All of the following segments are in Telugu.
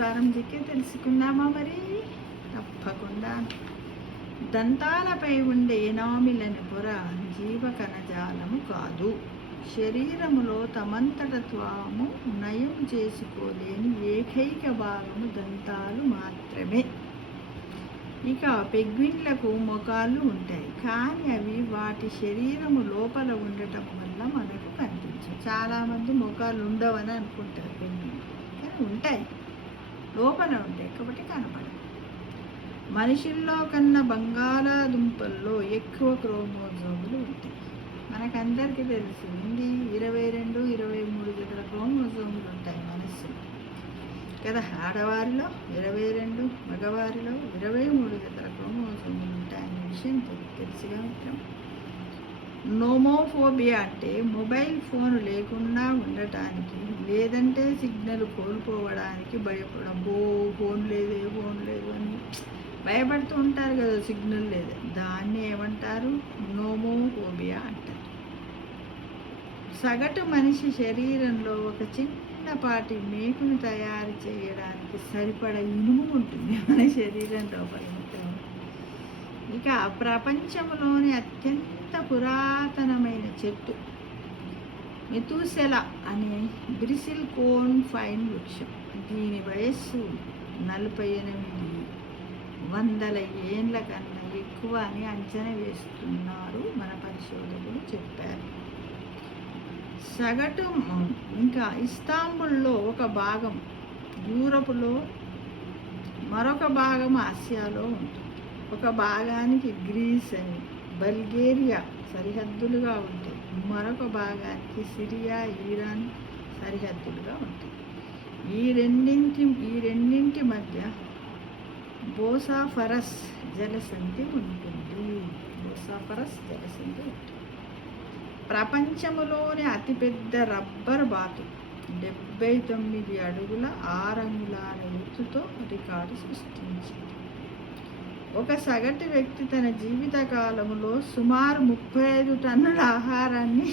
వారం జీకే తెలుసుకుందామా మరి? తప్పకుండా. దంతాలపై ఉండే ఎనామిలని పొర జీవ కణజాలము కాదు. శరీరములో తమంతట తాము నయం చేసుకోలేని ఏకైక భాగము దంతాలు మాత్రమే. ఇక పెగ్విన్లకు మొఖాలు ఉంటాయి, కానీ అవి వాటి శరీరము లోపల ఉండటం వల్ల మనకు కనిపించవు. చాలామంది మొఖాలు ఉండవని అనుకుంటారు పెగ్విన్, కానీ ఉంటాయి, లోపల ఉంటాయి కాబట్టి కనపడవు. మనుషుల్లో కన్నా బంగాళాదుంపల్లో ఎక్కువ క్రోమోజోములు ఉంటాయి. మనకందరికీ తెలుసు, 22, 23 జతల క్రోమోజోములు ఉంటాయి మనస్సులో కదా. ఆడవారిలో 22, మగవారిలో 23 జతల క్రోమోజోములు ఉంటాయనే విషయం తెలుసుగా మిత్రం. నోమోఫోబియా అంటే మొబైల్ ఫోన్ లేకుండా ఉండటానికి, లేదంటే సిగ్నల్ కోల్పోవడానికి భయపడడం. ఫోన్ లేదు అని భయపడుతూ ఉంటారు కదా, సిగ్నల్ లేదు. దాన్ని ఏమంటారు? నోమోఫోబియా అంటారు. సగటు మనిషి శరీరంలో ఒక చిన్నపాటి మేకును తయారు చేయడానికి సరిపడ ఇనుము ఉంటుంది మన శరీరం లోపల. ఇక ప్రపంచంలోని అత్యంత పురాతనమైన చెట్టు మెతూసెలా అనే బ్రిసిల్ కోన్ ఫైన్ వృక్షం. దీని వయస్సు 48,000 ఏళ్ళ కన్నా ఎక్కువ అని అంచనా వేస్తున్నారు మన పరిశోధకులు చెప్పారు. సగటు ఇంకా ఇస్తాంబుల్లో ఒక భాగం యూరప్లో, మరొక భాగం ఆసియాలో ఉంటుంది. ఒక భాగానికి గ్రీస్ అని బల్గేరియా సరిహద్దులుగా ఉంటాయి, మరొక భాగానికి సిరియా, ఇరాన్ సరిహద్దులుగా ఉంటాయి. ఈ రెండింటి మధ్య బోస్ఫరస్ జలసంధి ఉంటుంది. ప్రపంచంలోని అతిపెద్ద రబ్బర్ బాతు 79 అడుగుల 6 అంగుళాల ఎత్తుతో రికార్డు సృష్టించింది. ఒక సగటు వ్యక్తి తన జీవిత కాలంలో సుమారు 35 టన్నుల ఆహారాన్ని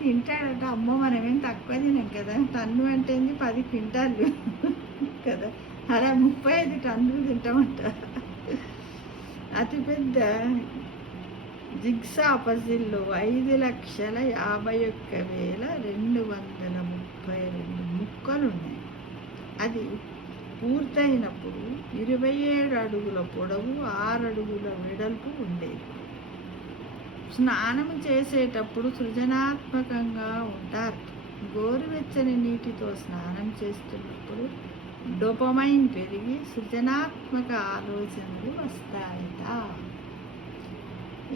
తింటాడట. అమ్మో, మనమేం తక్కువ తినాం కదా. టన్ను అంటే 10 క్వింటాలు కదా, అలా 35 టన్నులు తింటామంట. అతిపెద్ద జిగ్సా పజిల్లో 5,51,232 ముక్కలున్నాయి. అది పూర్తయినప్పుడు 27 అడుగుల పొడవు, 6 అడుగుల వెడల్పు ఉండేది. స్నానం చేసేటప్పుడు సృజనాత్మకంగా ఉంటారు. గోరువెచ్చని నీటితో స్నానం చేస్తున్నప్పుడు డోపమైన్ పెరిగి సృజనాత్మక ఆలోచనలు వస్తాయట.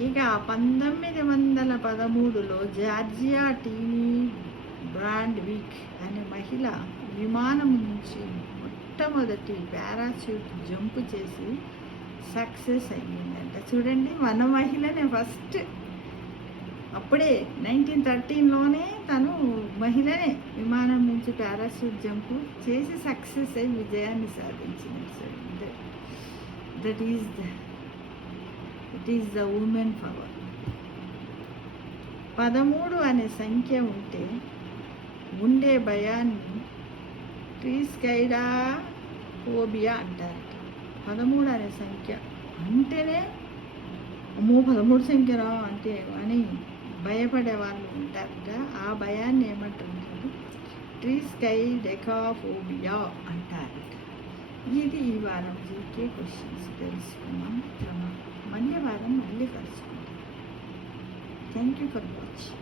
ఇక 1913లో జార్జియా టీనీ బ్రాండ్విక్ అనే మహిళ విమానం నుంచి మొట్టమొదటి పారాచూట్ జంప్ చేసి సక్సెస్ అయ్యిందంట. చూడండి, మన మహిళనే ఫస్ట్. అప్పుడే 1913లోనే తను మహిళనే విమానం నుంచి పారాచూట్ జంప్ చేసి సక్సెస్ అయ్యి విజయాన్ని సాధించింది. That is the women power. 13 అనే సంఖ్య ఉండే భయాన్ని ట్రిస్కైడోఫోబియా అంటారట. 13 అనే సంఖ్య అంటేనే అమ్మో 13 సంఖ్యరా అంటే అని భయపడే వాళ్ళు ఉంటారట. ఆ భయాన్ని ఏమంటున్నారు? ట్రిస్కైడోఫోబియా అంటారట. ఇది ఈ వారం జీకే క్వశ్చన్స్ తెలుసుకున్నాం. మళ్ళీ వారం మళ్ళీ కలుసుకుంటాం. Thank you for watching.